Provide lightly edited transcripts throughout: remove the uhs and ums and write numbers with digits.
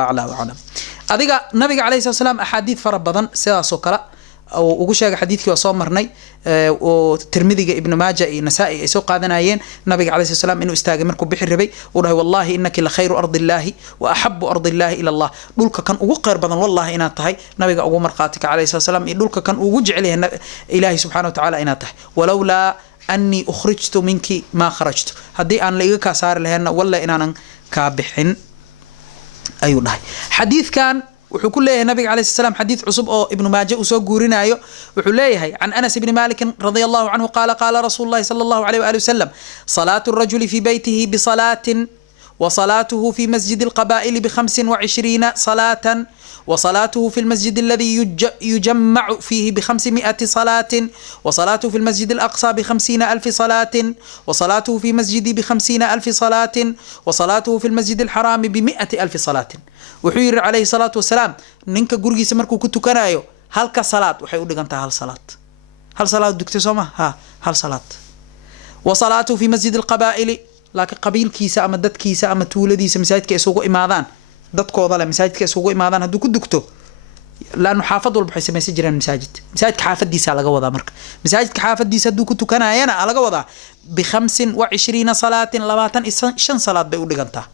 أعلى وأعلم. أديك النبي عليه الصلاة والسلام أحاديث فربضن سيدا سوكلا أو وجوشة حديث كي وصام مرني وترمذي ابن ماجه نسائي سوق هذا نايين النبي عليه الصلاة والسلام إنه استاجمركم بحر ربي والله والله إنك لخير أرض الله وأحب أرض الله إلى الله دولك كان وقر بدن والله إن تهي نبي أبو مرقاتك عليه الصلاة والسلام دولك كان وجع عليه إلهي سبحانه وتعالى إن تهي ولولا أني أخرجت منك ما خرجت هدي أن لقيك صار لهن ولا إن أنا كابحن أيوة حديث كان وحكول ليه النبي عليه السلام حديث عصب أو ابن ماجه وسوق جورنا أيوه وحليه عن أنس بن مالك رضي الله عنه قال رسول الله صلى الله عليه وآله وسلم صلاة الرجل في بيته بصلاة وصلاته في مسجد القبائل ب25 صلاة وصلاته في المسجد الذي يجمع فيه ب500 صلاة وصلاته في المسجد الأقصى ب50,000 صلاة وصلاته في مسجدي ب50,000 صلاة وصلاته في المسجد الحرام ب100,000 صلاة وحير عليه الصلاة والسلام نينك غورغي سمركو كنتو كنايو هلك صلاة وحي ودغنتا هل صلاة دكتور سوما هل صلاة وصلاته في مسجد القبائل لكن قبيل كيسا أما دد كيسا أما تولديسا مساجدك يسوقوا إمادان dadkooda le masaajidka isugu imaadaan haduu ku dugto laanu xaafad walba waxay sameeyay jireen masaajidka xaafadiisa laga wadaa marka masaajidka xaafadiisa haduu ku tukanayana laga wadaa ب25 صلاة 25 صلاة bay u dhigantaa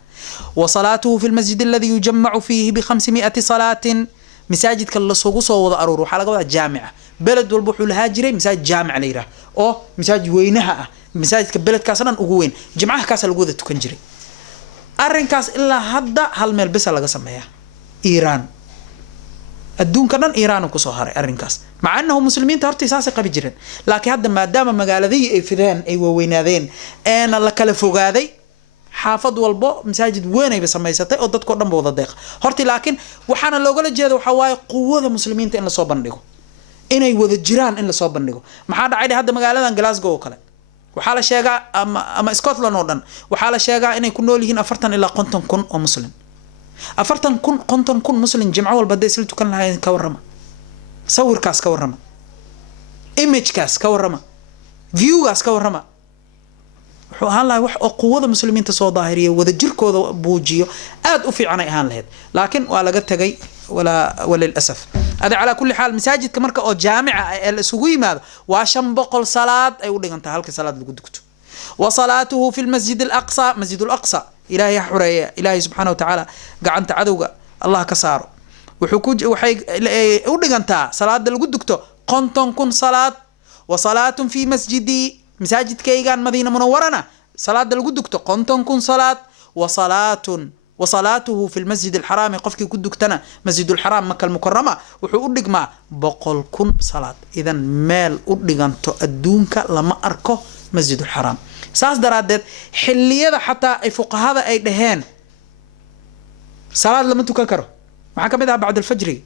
وصلاته في المسجد الذي يجمع فيه ب500 صلاة masaajidka la soo wada aroor waxa laga wadaa jaamica beled walba wuxuu lahaa jiray masaajid jaamic leeyahay oo masaajid weynaha ah masaajidka beledkaasna ugu weyn jimcaha kaas lagu wada tukan jiray arrinkaas ilaa hadda hal meel bes laga sameeyaa Iran adduunka dhan Iran ku soo haray arrinkaas macnaheedu muslimiinta horta isaas qabi jireen laakiin hadda maadaama magaaladii ay fideen ay weynaadeen ee la kala fogaaday xaafad walbo masaajid weyn ay sameysatay oo dadku dhan wada deeq horta laakiin waxaana looga jeedo waxa waaye quwada muslimiinta in la soo bandhigo inay wada jiraan in la soo bandhigo maxaa dhacay hadda magaaladan Glasgow oo kale waxaa la sheegaa ama Scotland oo dhan waxaa la sheegaa inay ku nool yihiin 40 ilaa 50 kun oo muslim 40 kun muslim jimco walba isla tukan lahayn ka warrama sawirkaas ka warrama imagekaas ka warrama viewgaas ka warrama wuxuu ahaan lahaa wax oo quwada muslimiinta soo daahiriyo wada jirkooda buujiyo aad u fiican ay ahaan lahayd laakiin waa laga tagay وللأسف هذا على كل حال مساجد كمركة أو جامعة السوقي ماذا وعشان بقول صلاة أيقول لك أنت هالك صلاة لقدكتو وصلاته في المسجد الأقصى مسجد الأقصى إلهي حرية إلهي سبحانه وتعالى قعنت عدوك الله كساره وحكوج وحي أقول لك أنت صلاة لقدكتو قنطن كن صلاة وصلاة في مسجدي مساجد كيغان مدينة منورنا صلاة لقدكتو قنطن كن صلاة وصلاته في المسجد الحرام قفك كدكتنا مسجد الحرام مكة المكرمة وحو أدقما بقول كن صلاة إذن مال أدقانتو أدونك لما أركو مسجد الحرام ساس درادت حلية حتى فوق هذا أي دهان صلاة لما تككرو معك بدها بعد الفجر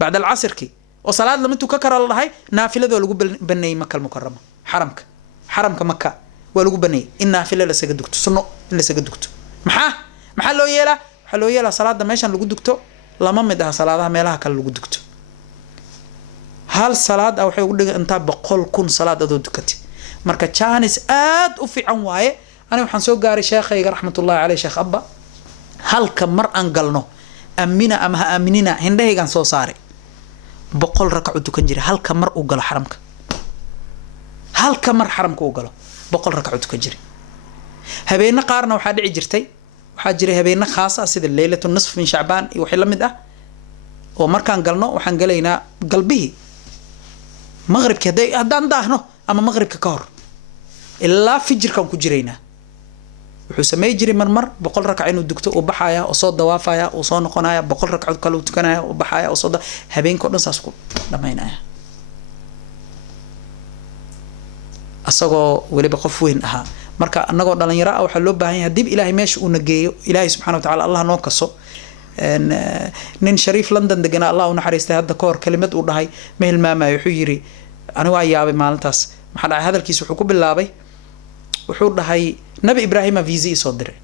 بعد العصر كي وصلاة لما تككر الله هاي نافلة ذو لقو بني مكة المكرمة حرمك مكة ولقو بني إن نافلة لسجدكتو سنو لسجدكتو maxaa loo yeelaa salaada meeshan lagu dugto lama mid ah salaadaha meelaha kale lagu dugto hal salaad waxay ugu dhigantaa 100,000 salaad adoo dukatay marka chance aad u fiican waaye aniga waxaan soo gaaray sheekayga raxmatullaahi alayhi sheekh abba halka mar aan galno amina ama ha aminina hindahaygan soo saaray 100 rakac dukan jiray halka mar uu galo xaramka uu galo 100 rakac dukan jiray habeena qaarna waxa dhici jirtay waxaa jiray habeena khaas ah sida leylatu nisf min shacbaan iyo wixii la mid ah oo markaan galno waxaan galaynaa qalbihi maghribka hadaan daahno ama maghribka ka hor ilaa fijirkan ku jiraynaa wuxuu sameey jiray marmar 100 rakac inuu dugto oo baxaya oo soo dawaafaya oo soo noqonaya 100 rakac kale uu tukanaya oo baxaya oo soo habeenka dhan saas ku dhamaynaya asagoo waliba qof weyn ahaa marka anagoo dhalinyaro ah waxa loo baahan yahay dib ilaahay meesha uu nageeyo ilaahay subhanahu wa ta'ala allah noo kaso nin shariif London degana allah u naxariistay hadda ka hor kalimad uu dhahay meel maama wuxuu yiri anigu waa yaabay maalintaas maxaa dhacay hadalkiisa wuxuu ku bilaabay wuxuu dhahay nabi ibraahim visa soo diray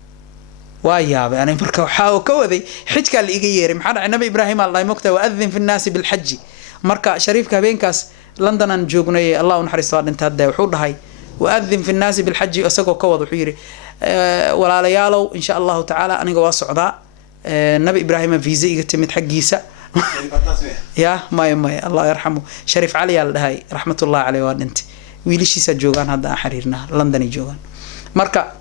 waa yaabay aniga marka waxa uu ka waday xijka la iga yeeray maxaa dhacay nabi ibraahim allah moogta wa adhin fi an-nas bil hajj marka shariifka habeenkaas London aan joognay allah u naxariisto dhinta hadda wuxuu dhahay وأذن في الناس بالحج أسقوا كوض وحيري ولا ليالو إن شاء الله تعالى أنا جوا صعدا نبي إبراهيم فيزا يقتمت حقيسة يا ما الله يرحمه شريف علي هاي رحمة الله عليه وانت ويليشي سجوغان هذا حريرنا لندن جوغان مركا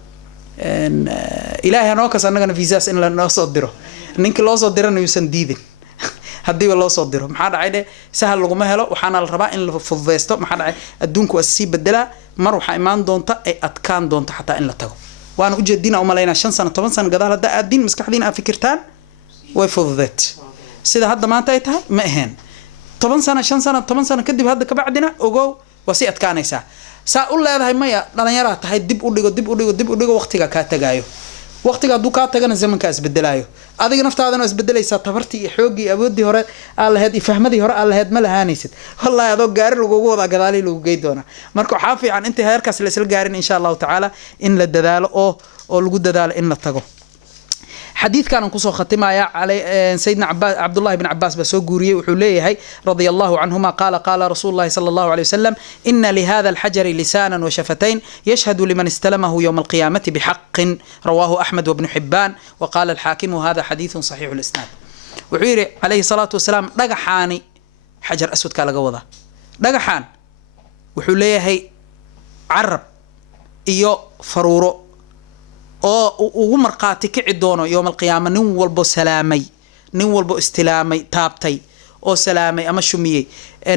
إلهي نوكس أننا فيزاس إن لنا صدره نينك لو صدرنا يسنديدين هدي والله صدره محاد عيده سهل لغو مهلو وحانا الرباء إن لفضيستو محاد عيده الدونكو السيب بدلا مروحا إيمان دونتا أي أتكان دونتا حتى إن لتغو وأنا أوجد دين أو ملاينا 5 سنة 8 سنة قدال هدا الدين مسكحدين أفكرتان ويفضيت سيدا هدا ما انتهيتها ما إهين 8 سنة 5 سنة 8 سنة كدب هدا كبعدنا وقو وسي أتكانيسا سأقول لها هاي مايا لأنا يرى هاي دب أوديغو وقتها كاتغايو وقتها دو كاتغانا زمن كاس بدلايو adiga naftaadana isbedelaysa tabartii iyo xoogii awoodii hore aan lahayd fahmadii hore aan lahayd ma lahaanaysid wallahi adoo gaari lagu wada gadaali lagu geey doona marka waxa fiican inta heerkaas la isla gaarin insha Allah taala in la dadaalo oo lagu dadaalo in la tago حديث كان كسو ختمايا على سيدنا عبد الله بن عباس بسوغوريه وحليه رضي الله عنهما قال رسول الله صلى الله عليه وسلم إن لهذا الحجر لسانا وشفتين يشهد لمن استلمه يوم القيامة بحق رواه أحمد وابن حبان وقال الحاكم هذا حديث صحيح الإسناد وعيري عليه الصلاة والسلام دقحاني حجر أسود كالقوضة دقحان وحليه عرب إيو فرورو oo ugu marqaati kici doono yawm alqiyaama nin walbo salaamay nin walbo istilaamay taabtay oo salaamay ama shumiyay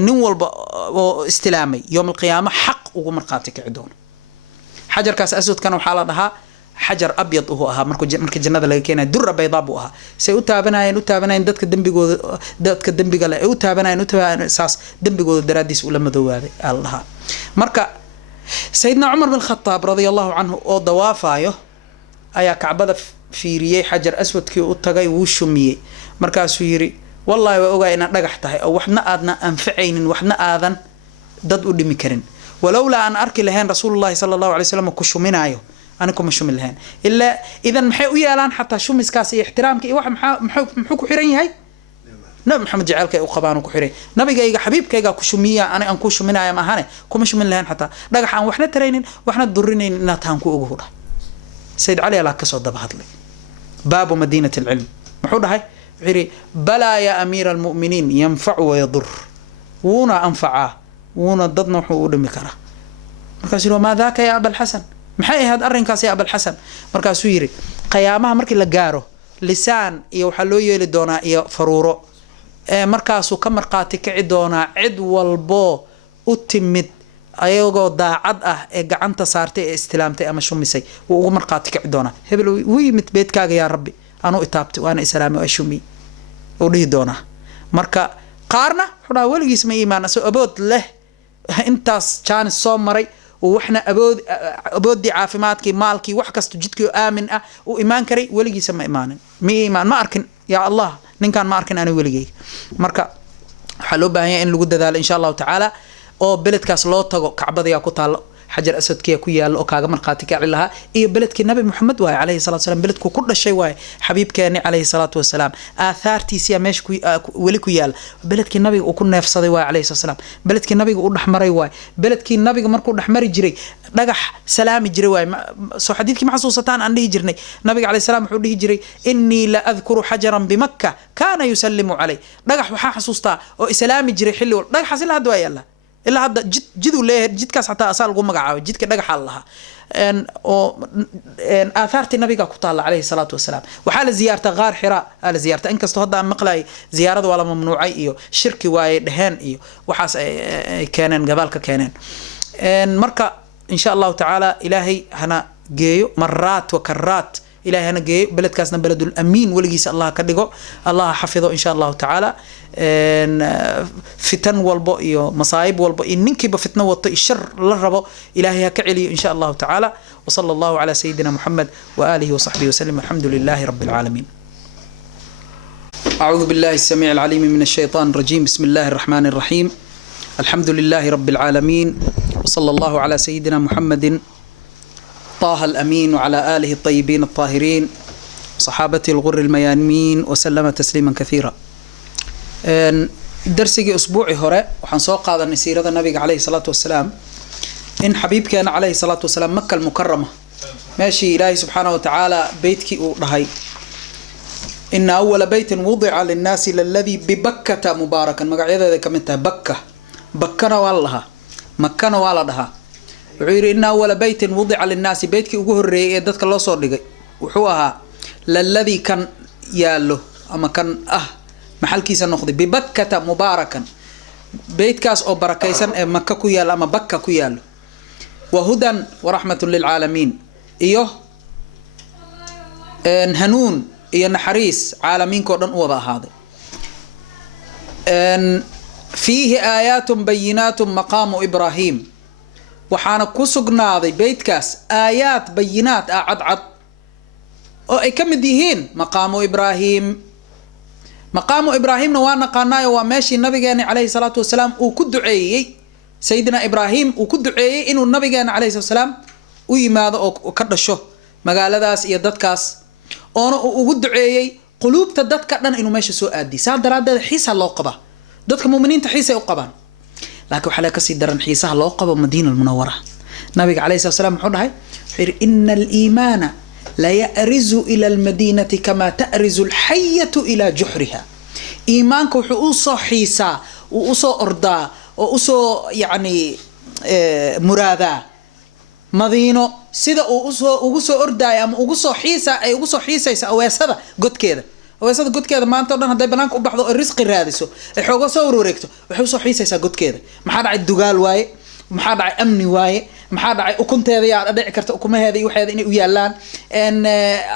nin walbo oo istilaamay yawm alqiyaama xaq ugu marqaati kici doono xajarkaas aswadkan waxa la dhahaa xajar abyad oo ahaa marka jannada laga keenay durra bayda buu ahaa say u taabanayeen dadka dambiga leh u taabanayeen saas dambigooda daraadiis u la madowaaday allah marka sayyidina umar bin khattab radiyallahu anhu oo dawaafayo ayaa kacbada fiiriyay xajar aswadkii u tagay wuu shumiyay markaasuu yiri wallahi waa ogaa inaan dhagax tahay oo waxna aadna anfacaynin waxna aadan dad u dhimi karin walawla an arki lahayn rasuulullaahi sallallahu alayhi wasallam ku shuminaayo anigu ma shumin lahayn illa idan maxay u yeelaan xataa shumiskaas iyo ixtiraamka iyo wax muxuu ku xiran yahay nabi maxamed jacalka uu qabaan ku xiray nabigayga xabiibkayga ku shumiya aan ku shuminaayo ma ahane kuma shumin lahayn xataa dhagax aan waxna taraynin waxna durinayn inaad taan ku ugu dhahay سيد علي الله كسر ضبحت لي باب مدينة العلم محودها عري بلا يا أمير المؤمنين ينفع ويضر ونا أنفعه ونا ضدنا وحول مكره مركز ما ذاك يا أبا الحسن محي هذا أرنكاس يا أبا الحسن مركز سويري قيامها مركز لجاره لسان يوحلوي لدونا يا فرورو مركز وكمرقاتك عدونا عد والبو أتمت ayagoo daacad ah ee gacanta saartay ee islaamtay ama shumisay oo ugu marqaati kici doona hebel uu yimid beedkaaga yaa rabbi aanu itaabtay waana islaamay oo shumi oo dhihi doona marka qaarna xudaa waligiis ma iimaan soo abood leh intaas chance soo maray oo waxna aboodi caafimaadkii maalkii wax kasto jidkii aamin ah oo iimaan karay waligiis ma iimaanin ma iimaan ma arkin ya Allah ninkan ma arkin ana waligay marka waxa loo baahan yahay in lagu dadaalo insha Allah taala oo beledkaas loo tago kacbada yaa ku taalo xajar asadkiya ku yaalo oo kaaga marqaati ka cilaha iyo beledkii nabi maxamed waay alayhi salatu wasalam beledku ku dhashay waay xabiibkeeni alayhi salatu wasalam aathaartiisa meesh ku wali ku yaal beledkii nabiga uu ku neefsaday waay alayhi salatu wasalam beledkii nabiga uu dhaxmaray waay beledkii nabiga markuu dhaxmari jiray dhagax salaami jiray waay soo xadiidkii ma xasuusataan aan dhihi jirnay nabiga alayhi salaam wuxuu dhihi jiray inni la adhkuru hajaran bi makkah kana yusallimu alay dhagax waxa xasuustaa oo islaami jiray xilli dhagax ilaa hadda waay allah إلا هذا جد ولا جد كاس حتى أصل قوم مقعد جد كده حالها إن آثارت النبي كقطع عليه الصلاة والسلام وحال زيارة غار حراء على زيارة إنك استهدى مقلي زيارة ولا ممنوعي إيو شركي ويدهان إيو وحاس كانن جبالك كانن إن مركا إن شاء الله تعالى إلهي هنا جيو مرات وكرات إلهي هنا جيو بلد كاسنا بلد الأمين ولقيس الله كدقو الله حفظه إن شاء الله تعالى فتن والبؤي مصايب والبؤي إنك بفتنة والطئ الشر للربو إلهي كعلي إن شاء الله تعالى وصلى الله على سيدنا محمد وآله وصحبه وسلم الحمد لله رب العالمين أعوذ بالله السميع العليم من الشيطان الرجيم بسم الله الرحمن الرحيم الحمد لله رب العالمين وصلى الله على سيدنا محمد طه الأمين وعلى آله الطيبين الطاهرين وصحابته الغر الميامين وسلم تسليما كثيرا درسي أسبوعي هراء وحنسوق هذا النسيرة النبي عليه الصلاة والسلام إن حبيبك أنا عليه الصلاة والسلام مكة المكرمة ماشي إلهي سبحانه وتعالى بيتك ورهي إن أول بيت وضع للناس للذي ببكة مباركا مقعدة كمتها بكة بكنا والله مكنا والدها وعير إن أول بيت وضع للناس بيتك وجوه الرئي دتك الله صور لقي وحوها للذي كان ياله أما كان محل كيسا نخذ ببكة مباركا بيت كاس أو بركيسا مكة كيال أما بكة كيال وهدى ورحمة للعالمين إيوه هنون إيه نحريس عالمين كودن وضع هذا فيه آيات بينات مقام إبراهيم وحانا كسقناضي بيت كاس آيات بينات عد أو أي كم ديهين مقام إبراهيم نوانا قنايا وماشي النبي عليه الصلاة والسلام وكدعي سيدنا إبراهيم وكدعي إنه النبي عليه الصلاة والسلام ويماذا وكدشو مقالة داس يدد كاس أنا وكدعي قلوب تدد كأن إنه ماشي سوء أدي ساد دراد حيسها الله قبا ددك مؤمنين تحيسها يقبان لكن حلاك سيدرن حيسها الله قبا مدينة المنورة النبي عليه الصلاة والسلام حول هاي إن الإيمان لا يأرز إلى المدينة كما تأرز الحية إلى جحرها إيمانك وحوصو حيسا وأصو أرضا وأصو يعني مرادا مدينة سيدا وأصو أرضا أم وأصو حيسا أي وأصو حيسا أواسدا قد كده أواسدا قد كده ما أنت هداي بنانك وبحضو الرزق الرادسو الحوغو صورو ريكتو وحوصو حيسا قد كده محاد عد دوغال واي maxaa dhacay amni waaye maxaa dhacay ukunteeda yaa dhici karta ukumaheeda iyo waxeeda inay u yaalaan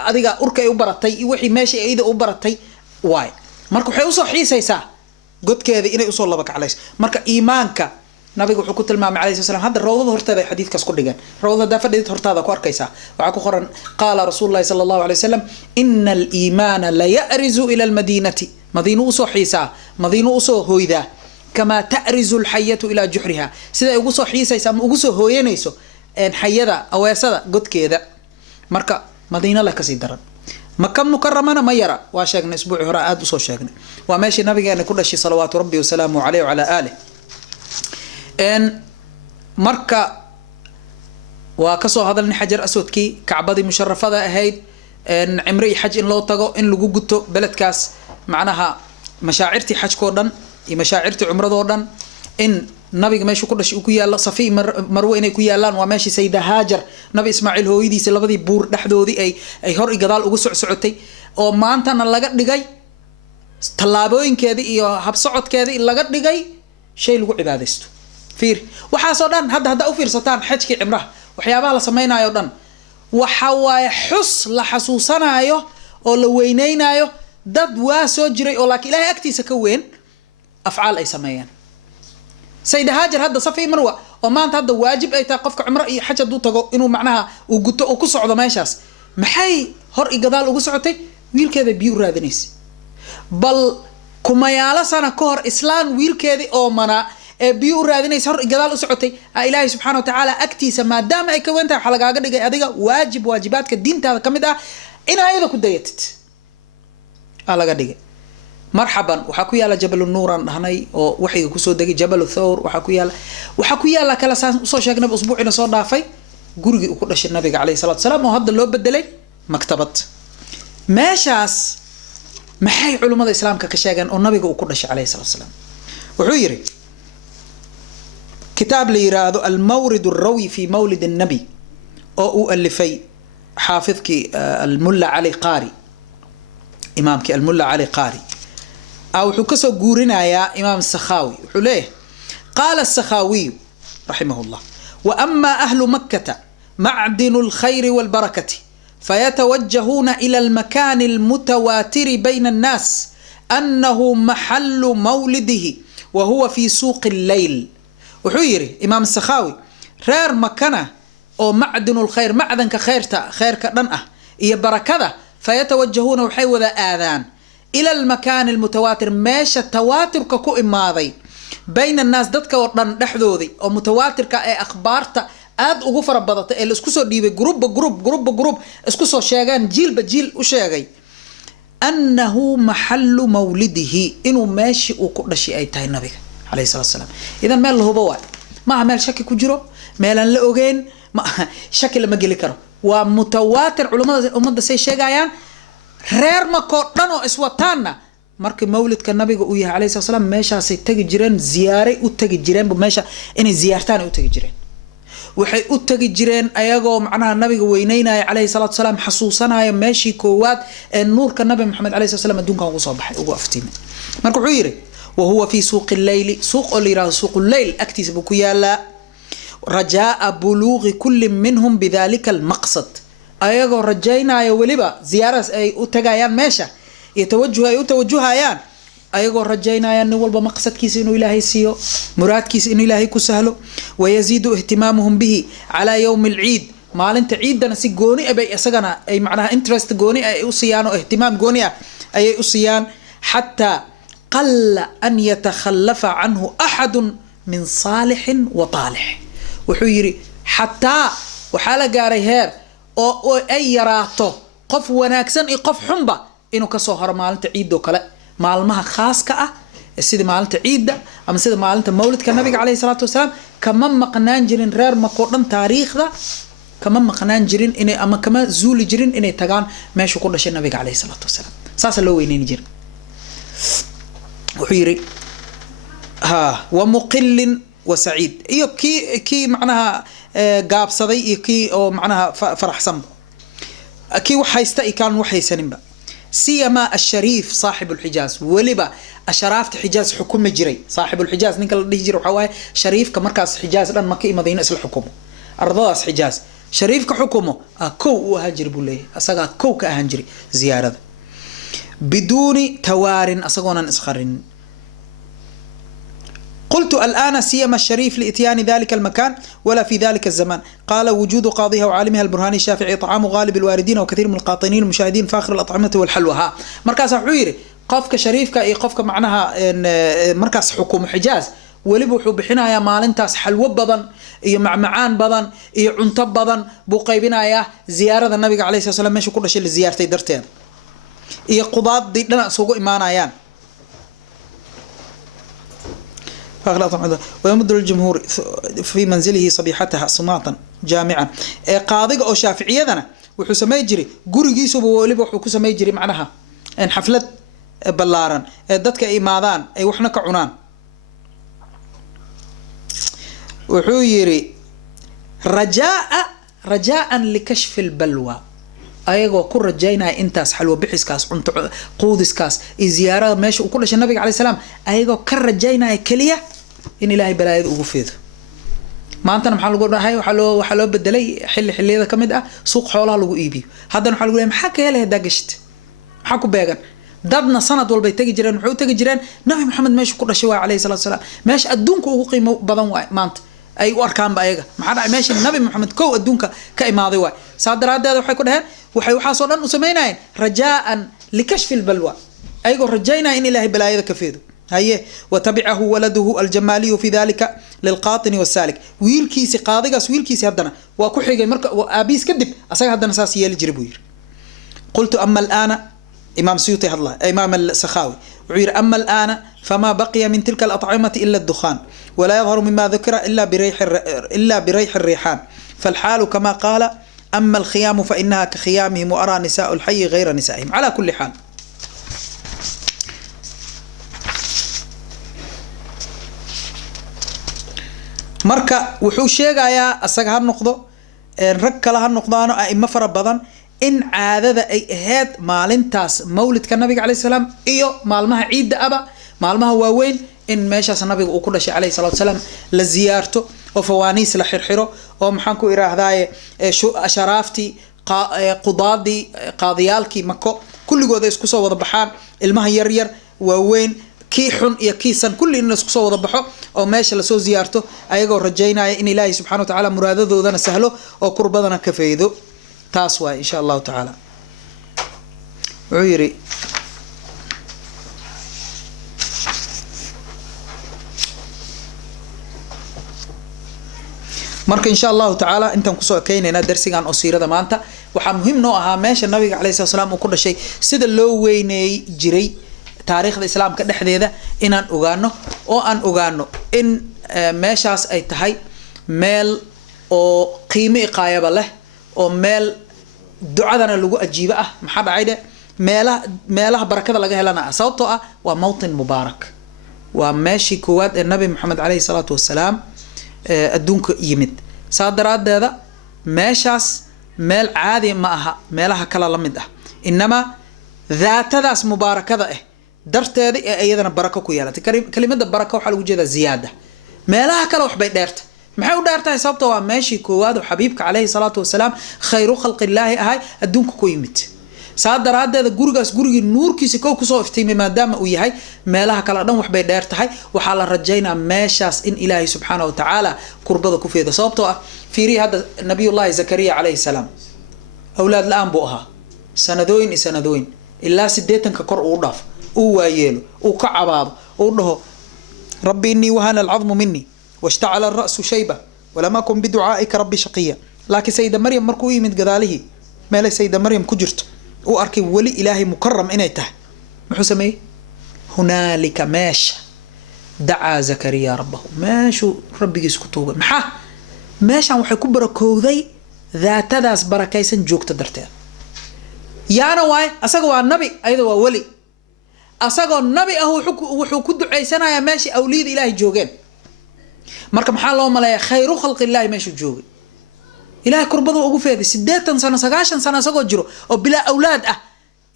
adiga urka ay u baratay iyo wixii meesha ayda u baratay waay marka waxay u soo xiisaysaa godkeeda inay u soo laba kaclayso marka iimaanka nabiga wuxuu ku tilmaamay calayhi salaam hadda rawdada horteeda ay xadiidkaas ku dhigan rawdada daafadheed hortaada ku arkaysaa waxa ku qoran qaala rasuulullaahi sallallahu alayhi wasallam inna al-iimaana la ya'rizu ila al-madinati madiinu u soo xiisaa madiinu u soo hooydaa كما تأرز الحية إلى جحرها سيدا يقصو حيسا يسام يقصو هوينيسو ان حيدا أو يسادا قد كيدا مركا مدينة لك سيدران مكة مكرمنا ما يرى واشاقنا اسبوع هراء آد وصو شاقنا وماشي نبي أن كل شيء صلوات ربي وسلامه عليه وعلى آله ان مركا وكسو هذا الحجر أسود كي كعبادي مشرفة هيد ان عمري حج إن لو تقو إن لقو قدتو بلد كاس معناها مشاعرتي حج كوردن مشاعرتي عمرضودن إن نبي ماشي كل شيء كيالا صفي مروه إنه كيالان وماشي سيدة هاجر نبي إسماعيل هو يدي سلبدي بور دحدودي أي هر إجدال وجسع سعتي أو ما أنت أنا لقت دقي طلابين كذي إيه هبصعد كذي لقت دقي شيء لقوا عبادته فير وحصلان هذا أوفير ستان حجك عمره وحيابها لسمينا أيضا وحوا حص لحسوسنا أيه أو لوينينا أيه دد واسجري أو لك إلهي أكتي سكوين أفعال أي سميان سيدة هاجر هذا صفي مروة وما أنت هذا واجب أي تقفك عمره أي حاجة دو تقو إنه معناها وقلت وقص عضو ما يشاس محي هر إقدال وقص عطي ويل كذا بيور رادنيس بل كما يالسانا كهر إسلام ويل كذا أو منا بيور رادنيس هر إقدال وقص عطي إلهي سبحانه وتعالى أكتي سما دام أي كوانتا حلقة أدقى واجب واجباتك الدين هذا كمدا إنا أيضا كدايتت على قدقى مرحبا وحكوا يلا جبل النور هناي وحي كسود دقي جبل الثور وحكوا يلا كلا سان شاقنا بأسبوعنا صار دافي قرقي وكلش النبي عليه الصلاة والسلام وهذا اللي بدلي مكتبت ماشاس محي علماء الإسلام كشاقن والنبي وكلش عليه الصلاة والسلام وعيري كتاب ليرادو المورد الروي في مولد النبي أو ألفي حافظك الملا علي قاري إمامك الملا علي قاري أو حكسو قورنا يا إمام السخاوي حليه قال السخاوي رحمه الله وأما أهل مكة معدن الخير والبركة فيتوجهون إلى المكان المتواتر بين الناس أنه محل مولده وهو في سوق الليل وحيري إمام السخاوي رير مكانه أو معدن الخير معدن كخيرتا خير كدنأه إيا بركة فيتوجهون وحيوذا آذان إلى المكان المتواتر ماشى التواتر ككو إماضي بين الناس دتك ورن دحدودي أو متواتر كأي أخبارتا آد أغفر بضت اللي اسكسو ديبي جروب اسكسو شاغان جيل بجيل وشاغي أنه محل مولده إنه ماشي وكل شيء أي تاي النبي عليه الصلاة والسلام إذا مال هو بواي ما مال شك كجرو مالا لأوجين شكل لما جلي كرو ومتواتر علماء أمد سي شاغيان reer mako dhan oo iswataana markii mawlidka nabiga uu yahay calayhi salaam meeshaasay tagi jireen ziyaaray u tagi jireen meesha inay ziyaartaan ay u tagi jireen waxay u tagi jireen ayagoo macnaha nabiga weyneynaya calayhi salaatu salaam xasuusanaya meeshii koowaad ee nuurka nabi maxamed calayhi salaam adduunkan ugu soo baxay ugu aftiimay marka wuxuu yiri وهو في سوق الليل سوق اللي راه سوق الليل اكتسب كيالا رجاء بلوغ كل منهم بذلك المقصد ايغو رجينا يا وليبا زياره اي وتغايان ماشا يتوجهايان ايغو رجينا ان ولبا مقصد كيس انه الهي سيو مراد كيس انه الهي كسهلو ويزيد اهتمامهم به على يوم العيد مالنت عيدنا سي غوني ابي اسغنا اي معناها انترست غوني اي اسيان اهتمام غوني اي اسيان حتى قل أن يتخلف عنه أحد من صالح وطالح وحيري حتى وحالة قاريهير أو أي يراته قف وناكسن قف حنبا إنه كسوهر مالنت عيد وكلا مالمها خاص كأه السيد مالنت عيد أما السيد مالنت مولد كالنبي عليه الصلاة والسلام كمان مقنان جرين رير مقرن تاريخ ذا كمان مقنان جرين إني أما كمان زول جرين إني تقان ماشي كل شيء النبي عليه الصلاة والسلام ساس اللي هو وينين جرين وحيري ها ومقل وسعيد ايو كي معناها قاب صدي كي او معناها فرح صنب كي وحيستئي كان وحيسنبا سيما الشريف صاحب الحجاز ولبا اشرافت حجاز حكومه مجري صاحب الحجاز نينك لا ديجير وحواي شريف كمركز حجاز دان مكي مدينه اسل حكومه ارضاس حجاز شريف كحكومه كو وهاجر بوليه اسغا كو كاهنجري زياره بدون توار أصغونا إسخرين قلت الآن سيما الشريف لإتيان ذلك المكان ولا في ذلك الزمان قال وجود قاضيها وعالمها البرهاني الشافعي طعام غالب الواردين وكثير من القاطنين المشاهدين فاخر الأطعمة والحلوى ها مركز حويري قفك شريف كأي قفك معناها مركز حكومة حجاز ولبو بحنا يا مالنتاس حلوة بدن إيه معمعان بدن إيه عنتب بدن بوقيبنا يا زيارة النبي عليه الصلاة والسلام ماشي كل شيء لزيارتي درتين إيه قضاء دينا سوق إيمانا يان ويمد الجمهور في منزله صبيحتها صماتا جامعا قاضي أو شافعية ذنا وحسما يجري قرقي سبو ولبو وحسما يجري معناها إن حفلة بلارا دتك إيمادان أي وحنا كعنان وحيري رجاء لكشف البلوى أيغو كل رجينا إنتاس حلو بحس كاس عنت قودس كاس زيارة ماشي وكل شيء النبي عليه السلام أيغو كل رجينا كلية إن إلهي بلايد وفيد ما أنت نحن نقول هاي وحلو بدلي حل هذا كمدة سوق حوالها لو إيبي هذا نحن نقول محاك يله داقشت محاكو بيجن ضدنا سند والبيت تجي جيران وحو تجي جيران نبي محمد ماشي كل شيء عليه الصلاة والسلام ماشي أدونك وقيمة بدن ما أنت أي أركان بأيجا محد ماشي النبي محمد كو أدونك كإماضي واي صادر هذا وحيكون هن وحيحصلن وسميناين رجاء لكشف البلوى أيقول رجينا إن إلهي بلايا كفيده هي وتبعه ولده الجمالي في ذلك للقاطن والسالك ويل كيسي قاضيقاس ويل كيسي هدنا وكحيقي مركا وآبيس كدب أساق هدنا ساسي الجربوير قلت أما الآن إمام سيوطي الله إمام السخاوي وعير أما الآن فما بقي من تلك الأطعمة إلا الدخان ولا يظهر مما ذكر إلا بريح الريحان فالحال كما قال أما الخيام فإنها كخيامهم وأرى نساء الحي غير نسائهم على كل حال marka wuxuu sheegayaa asaga har noqdo rag kala har noqdaano ay ma fara badan in caadada ay ahayd maalintaas mawlidka nabiga kaleey salaam iyo maalmaha ciidda aba maalmaha waaweyn in meeshaas nabiga uu ku dhashay kaleey salaam la ziyaarto oo fawaaniis la xirxiro oo maxaan ku iraahdaay asharaafti qudaadi qaadiyaalki mako kulligooda isku soo wada baxaan ilmaha yar yar waaweyn kii xun iyo kiisan kulli in isku soo wada baxo oo meesha la soo ziyaarto ayagoo rajaynaya in Ilaahay subhanahu wa ta'ala muraadadoodana sahlo oo qurbadana ka faydo taas waa insha Allah ta'ala uyri marka insha Allah ta'ala intaan ku soo keenayna darsigan oo siirada maanta waxa muhiim noo ahaa meesha nabiga kaleey salaam uu ku dhashay sida loo weyneey jiray taariikhda islaamka dhexdeeda inaan ogaano oo aan ogaano in meeshaas ay tahay meel oo qiimo qaayaba leh oo meel ducadana lagu ajiiba ah maxaa dhacayde meelaha barakada laga helana sababtoo ah waa mawtin mubaarak waa meeshii koowaad ee nabi maxamed calayhi salaatu wasalaam adduunka yimid saa daraadeeda meeshaas meel caadi ma aha meelaha kale la mid ah inamaa daatadaas mubaarakada ah darteeda ee iyadana barako ku yeelatay kelimada baraka waxaa lagu jeedaa ziyaada meelaha kale waxbay dheertay maxay u dheertahay sababtoo waa meeshii koowaad oo xabiibka calayhi salaatu wasalaam khayru khalqillaahi ahay adduunka ku yimid saa daraadeeda gurigaas gurigii nuurkiisa kow kusoo iftiimay maadaama uu yahay meelaha kale dhan waxbay dheer tahay waxaa la rajaynaa meeshaas in ilaahay subxaana watacaala kurbada ku feedo sababtoo ah fiirihi hadda nabiyullaahi zakariya calayhi salaam awlaad la-aan buu ahaa sanadooyin ilaa 80 kor uu dhaaf uu waayeelo uu ka cabaado uu dhaho rabbi innii wahana alcadmu minii washtacala alra'su shayba walam akun biducaa'ika rabbi shaqiya laakiin sayida maryam markuu yimid gadaalihii meelay sayida maryam ku jirto uu arkay weli ilaahay mukaram inay tahay muxuu sameeyey hunaalika meesha dacaa zakariya rabbahu meeshuu rabbigiis ku tuugay maxaa meeshaan waxay ku barakowday daatadaas barakaysan joogta darteed yaana waay asaga waa nabi ayada waa weli asagoo nabi ah wuxuu ku duceysanayaa meeshii awliyada ilaahay joogeen marka maxaa loo maleeyaa khayru khalqillaahi meeshuu joogay ilaahay kurbadu ugu feeday 80 sano 90 sano asagoo jiro oo bilaa awlaad ah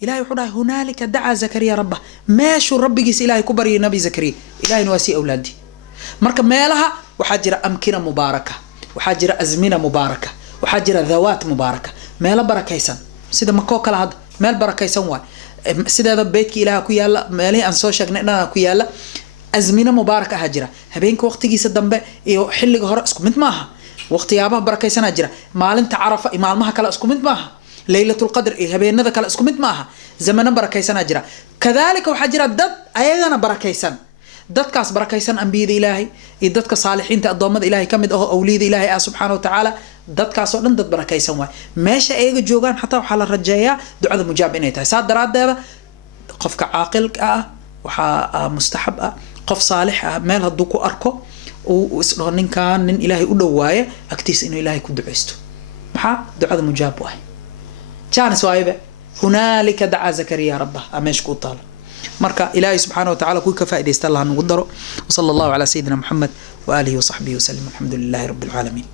ilaahay wuxuu dhahay hunaalika dacaa zakariya rabba meeshuu rabbigiis ilaahay ku baryay nabi zakariya ilaahayna waa sii awlaadi marka meelaha waxaa jira amkina mubaaraka waxaa jira azmina mubaaraka waxaa jira dhawaat mubaaraka meelo barakaysan sida makoo kala had meel barakaysan waay sideeda beedka ilaaha ku yaala meelihii aan soo sheegnay dhana ku yaala azmina mubaaraka ah jira habeenka waqtigiisa dambe iyo xilliga hore isku mid maaha waqtiyaabaha barakaysanaa jira maalinta carafa iyo maalmaha kale isku mid maaha laylatul qadr iyo habeenada kale isku mid maaha zamana barakaysanaa jira kadaalika waxaa jira dad ayagana barakaysan dadkaas barakaysan ambiyada ilaahay iyo dadka saalixiinta adoomada ilaahay kamid ah oo awliyada ilaahay ah subxaanahu wa tacaala dadkaas oo dhan dad barakaysan waay meesha ayaga joogaan xataa waxaa la rajeeyaa ducada mujaab inay tahay saa daraadeeda qofka caaqilka ah waxaa mustaxab ah qof saalix ah meel hadduu ku arko uu isdhaho ninkaan nin ilaahay u dhowaaye agtiisa inuu ilaahay ku duceysto maxaa ducada mujaab waay jaanis waayabe hunaalika dacaa zakariya rabbah meesha ku taala marka ilaahay subxaanahu wa tacaala kuwii ka faa'iidaysta allah nagu daro wasala allahu calaa sayidina muxamed wa aalihi wa saxbihi wasalim alxamdu lilahi rabbi alcaalamiin